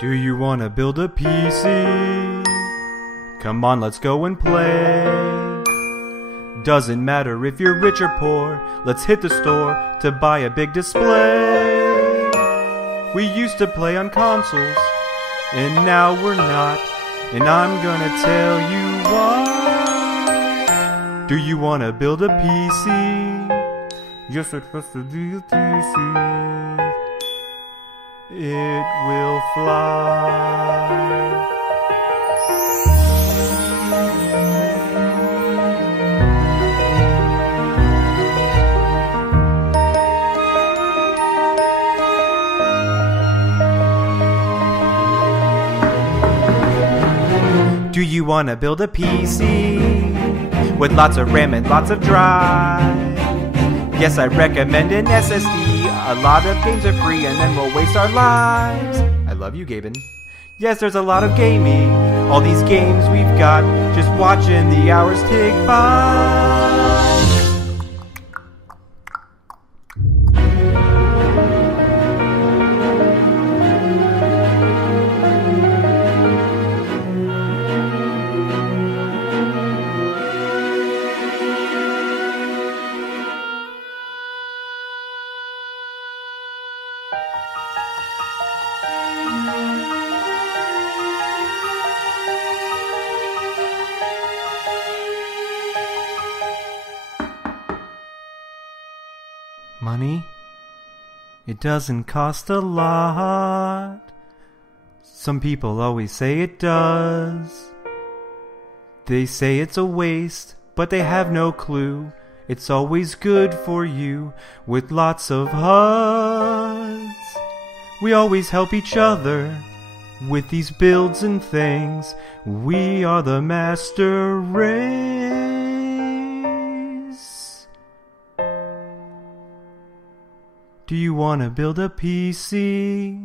Do you wanna build a PC? Come on, let's go and play. Doesn't matter if you're rich or poor, let's hit the store to buy a big display. We used to play on consoles, and now we're not, and I'm gonna tell you why. Do you wanna build a PC? Yes, it has to be a PC. It will fly. Do you wanna build a PC with lots of RAM and lots of drive? Yes, I recommend an SSD. A lot of games are free and then we'll waste our lives. I love you, Gaben. Yes, there's a lot of gaming. All these games we've got, just watching the hours tick by. Money? It doesn't cost a lot. Some people always say it does. They say it's a waste, but they have no clue. It's always good for you with lots of hugs. We always help each other with these builds and things. We are the master race. Do you wanna build a PC?